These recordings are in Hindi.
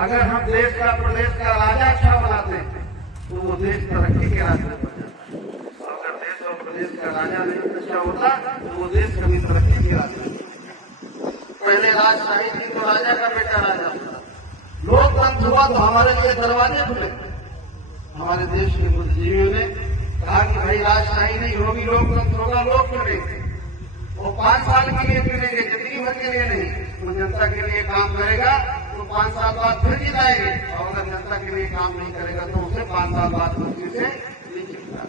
अगर हम देश का प्रदेश का राजा अच्छा बनाते हैं तो वो देश तरक्की के रास्ते पर जाता है। अगर देश और प्रदेश का राजा नहीं अच्छा होता तो वो देश कभी तरक्की के रास्ते पर। पहले राजशाही थी तो राजा का बेटा राजा था। लोकतंत्र हुआ तो हमारे लिए दरवाजे खुले। हमारे देश के बुद्धिजीवियों ने कहा कि भाई राजशाही नहीं होगी, लोकतंत्र होगा, लोग चुनेंगे। वो 5 साल के लिए चुनेंगे, जिंदगी भर के लिए नहीं। वो जनता के लिए काम करेगा तो 5 साल बाद फिर जिताएंगे, और अगर जनता के लिए काम नहीं करेगा तो उसे 5 साल बाद मुक्ति से नहीं जिता।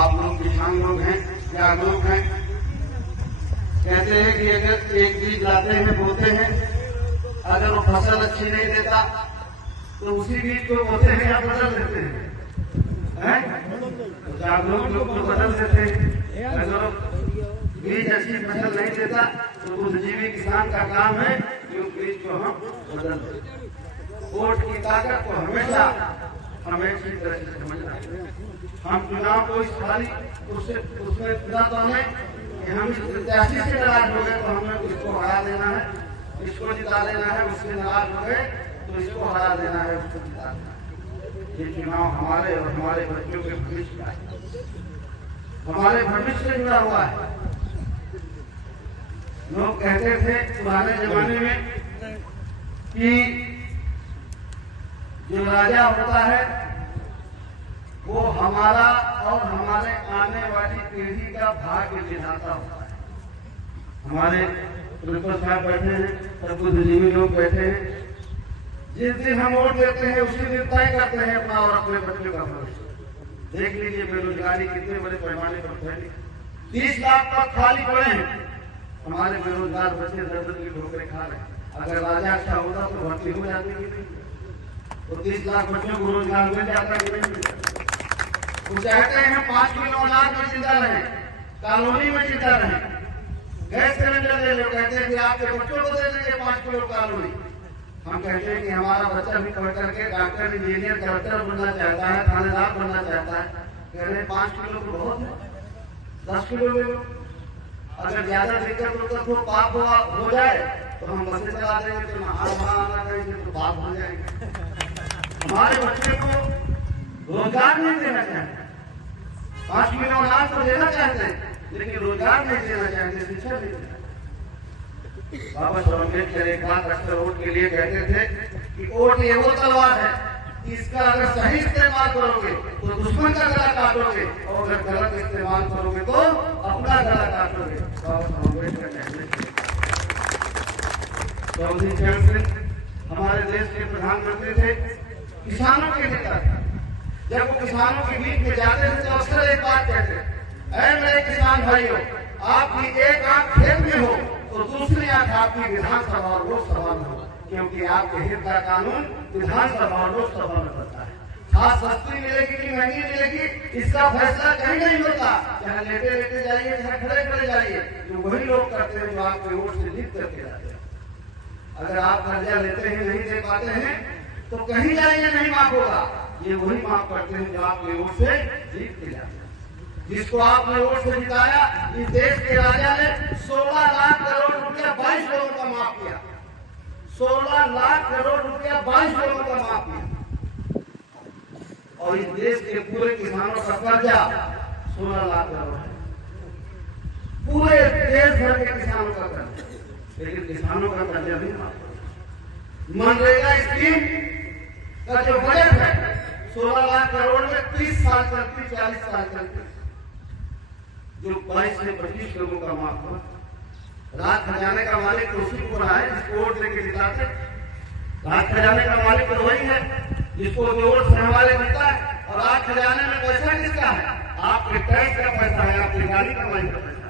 आप लोग किसान लोग हैं, क्या लोग हैं, कहते हैं कि अगर एक बीज लाते हैं, बोते हैं, अगर वो फसल अच्छी नहीं देता तो उसी बीज को बोते हैं या बदल देते हैं, तो जागरूक लोग तो बदल देते हैं। अगर बीज अच्छी फसल नहीं देता तो बुद्धिजीवी किसान का काम है कि उस बीज को हम बदल दें। वोट की ताकत को हमेशा हमें अच्छी तरह से समझना है। हम चुनाव को इस खाली उसमें चुना तो हमें कि हम इस प्रत्याशी से नाराज हो गए तो हमें इसको हरा देना है, इसको जिता लेना है, उससे नाराज हो गए तो इसको हरा देना है, उसको जिता देना है। ये चुनाव हमारे और हमारे बच्चों के भविष्य का है, हमारे भविष्य से जुड़ा हुआ है। लोग कहते थे पुराने जमाने में कि जो राजा होता है वो हमारा और हमारे आने वाली पीढ़ी का भाग्य विधाता होता है। हमारे प्रिंसिपल साहब बैठे हैं, सब बुद्धिजीवी लोग बैठे हैं। जिस दिन हम वोट देते हैं उसी दिन तय करते हैं अपना और अपने बच्चों का भविष्य। देख लीजिए बेरोजगारी कितने बड़े पैमाने पर फैली, 30 लाख तक खाली पड़े हैं। हमारे बेरोजगार बच्चे दर्द की ठोकरें खा रहे हैं। अगर राजा अच्छा होता तो भर्ती हो जाती कि नहीं, तो 30 लाख बच्चों को रोजगार मिल जाता कि नहीं। वो चाहते हैं 5 किलो अनाज में जिंदा रहे, कॉलोनी में जिंदा रहे। गैस सिलेंडर दे लो, कहते हैं कि आपके बच्चों को दे देंगे 5 किलो कॉलोनी। हम कहते हैं कि हमारा बच्चा भी पढ़ करके डॉक्टर, इंजीनियर, कलेक्टर बनना चाहता है, थानेदार बनना चाहता है। कह रहे 5 किलो तो बहुत है, 10 किलो ले लो। अगर ज्यादा दिक्कत उक्कत हो, पाप हो जाए तो हम बसें चला देंगे, तो आना करेंगे तो पाप हो जाएंगे। हमारे बच्चे को रोजगार नहीं देना चाहते, 5 किलो अनाज तो देना चाहते हैं लेकिन रोजगार नहीं देना चाहते, शिक्षा नहीं देना। बाबा साहब अम्बेडकर एक बात अक्सर वोट के लिए कहते थे कि वोट ये वो तलवार है, इसका अगर सही इस्तेमाल करोगे तो दुश्मन का गला काटोगे, और अगर गलत इस्तेमाल करोगे तो अपना गला काटोगे। बाबा साहब अम्बेडकर कहते थे। चौधरी चरण सिंह हमारे देश के प्रधानमंत्री थे, किसानों के नेता थे। जब वो किसानों के बीच में जाते थे तो अक्सर एक बात कहते, ऐ मेरे किसान भाइयों, आपकी एक आंख खेत में हो तो दूसरी आंख आपकी विधानसभा और लोकसभा में हो, क्योंकि आपके हित का कानून विधानसभा और लोकसभा में बनता है। खाद सस्ती मिलेगी कि महंगी मिलेगी इसका फैसला कहीं नहीं होता, चाहे लेटे लेटे जाइए, चाहे खड़े खड़े जाइए, जो वही लोग करते हैं जो आपके वोट से जीत करके जाते हैं। अगर आप कर्जा लेते हैं, नहीं दे पाते हैं तो कहीं जाइए, नहीं माफ होगा। ये वही माफ करते हैं जो आपके वोट से जीत के जाते हैं। जिसको आपने वोट से जिताया, इस देश के राजा ने 16 लाख करोड़ रुपया 22 लोगों का माफ किया। 16 लाख करोड़ रुपया 22 लोगों का माफ किया, और इस देश के पूरे किसानों का कर्जा 16 लाख करोड़ है। पूरे देश भर के किसानों का कर्जा, लेकिन किसानों का कर्जा भी माफ किया। मनरेगा स्कीम का जो बजट है 16 लाख करोड़ में 30 साल चलती, 40 साल चलती, जो 22 से 25 लोगों का माफ हुआ। राज खजाने का मालिक तो उसी को रहा है जिसको वोट लेके जिताते। राज खजाने का मालिक तो वही है जिसको वोट से हमारे मिलता है। और राज खजाने में पैसा किसका है? आपके टैक्स का पैसा है, आपकी गाड़ी कमाई का पैसा।